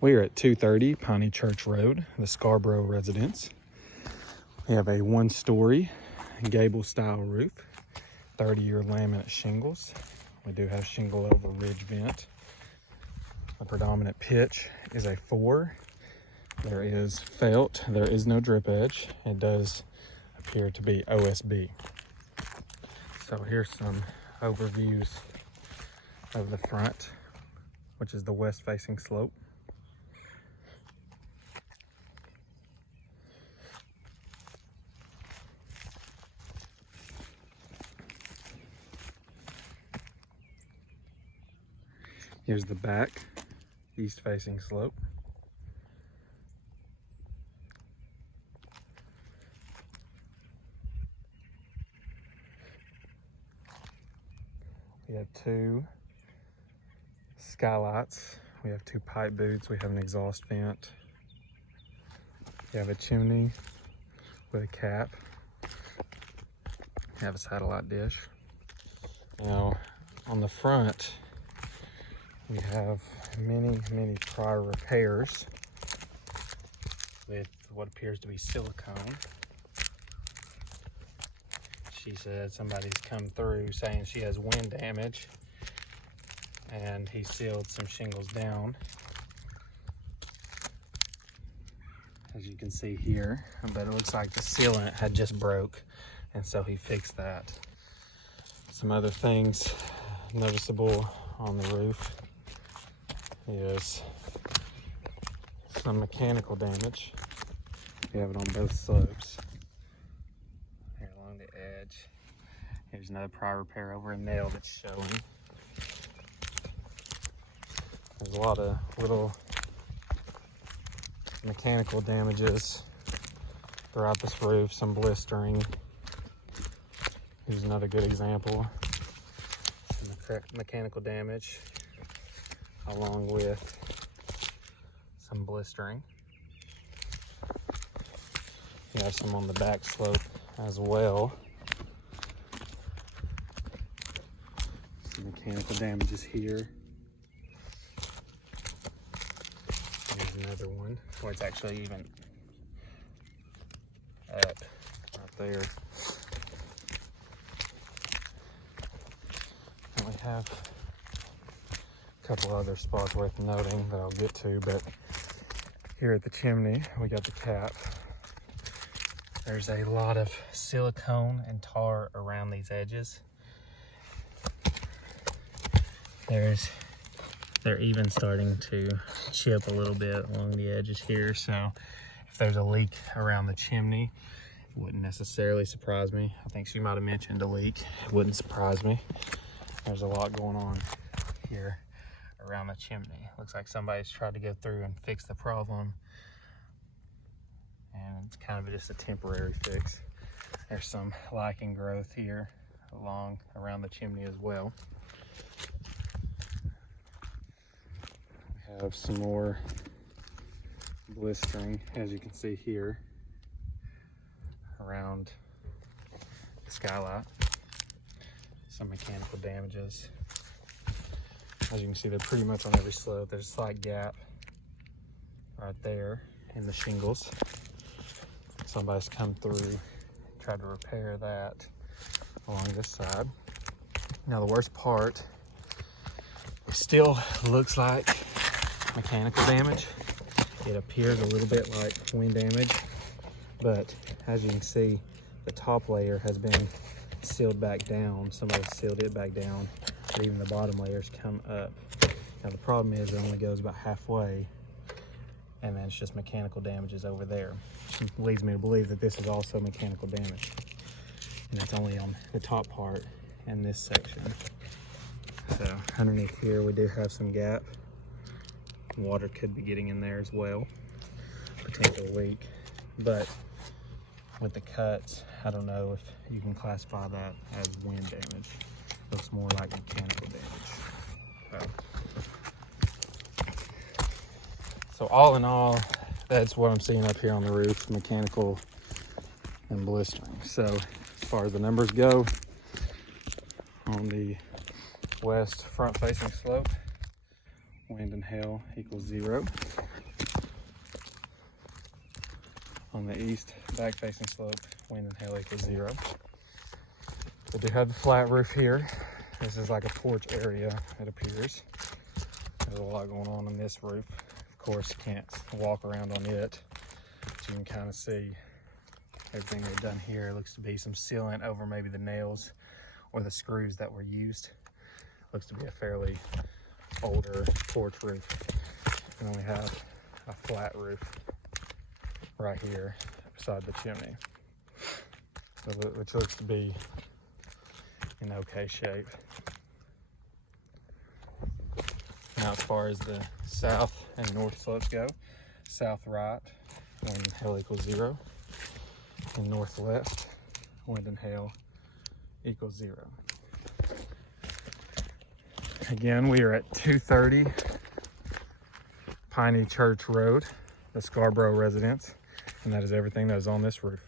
We are at 230 Piney Church Road, the Scarbrough residence. We have a one-story gable style roof, 30-year laminate shingles. We do have shingle over ridge vent. The predominant pitch is a 4. There is felt, there is no drip edge. It does appear to be OSB. So here's some overviews of the front, which is the west facing slope. Here's the back, east facing slope. We have 2 skylights. We have 2 pipe boots. We have an exhaust vent. We have a chimney with a cap. We have a satellite dish. Now, on the front, we have many prior repairs with what appears to be silicone. She said somebody's come through saying she has wind damage, and he sealed some shingles down, as you can see here. But it looks like the sealant had just broke, and so he fixed that. Some other things noticeable on the roof is some mechanical damage. We have it on both slopes. Here along the edge. Here's another prior repair over a nail that's showing. There's a lot of little mechanical damages throughout this roof, some blistering. Here's another good example. Some mechanical damage, along with some blistering. You have some on the back slope as well. Some mechanical damages here. There's another one where it's actually even up right there. And we have a couple other spots worth noting that I'll get to, but here at the chimney, we got the cap. There's a lot of silicone and tar around these edges. They're even starting to chip a little bit along the edges here, so if there's a leak around the chimney, it wouldn't necessarily surprise me. I think she might have mentioned a leak. It wouldn't surprise me. There's a lot going on here around the chimney. Looks like somebody's tried to go through and fix the problem, and it's kind of just a temporary fix. There's some lichen growth here around the chimney as well. We have some more blistering, as you can see here, around the skylight. Some mechanical damages. As you can see, they're pretty much on every slope. There's a slight gap right there in the shingles. Somebody's come through, tried to repair that along this side. Now the worst part, it still looks like mechanical damage. It appears a little bit like wind damage, but as you can see, the top layer has been sealed back down. Somebody sealed it back down, but even the bottom layers come up. Now the problem is it only goes about halfway, and then it's just mechanical damages over there, which leads me to believe that this is also mechanical damage, and it's only on the top part in this section. So underneath here we do have some gap. Water could be getting in there as well, potential leak, but with the cuts, I don't know if you can classify that as wind damage. Looks more like mechanical damage. So all in all, that's what I'm seeing up here on the roof, mechanical and blistering. So as far as the numbers go, on the west front facing slope, wind and hail equals 0. On the east back facing slope, wind and hail equals 0. We do have the flat roof here. This is like a porch area, it appears. There's a lot going on this roof. Of course, you can't walk around on it, but you can kind of see everything they've done here. It looks to be some sealant over maybe the nails or the screws that were used. Looks to be a fairly older porch roof. And then we have a flat roof right here beside the chimney, which looks to be in okay shape. Now, as far as the south and north slopes go, south right, wind and hail equals 0, and north left, wind and hail equals 0. Again, we are at 230 Piney Church Road, the Scarbrough residence, and that is everything that is on this roof.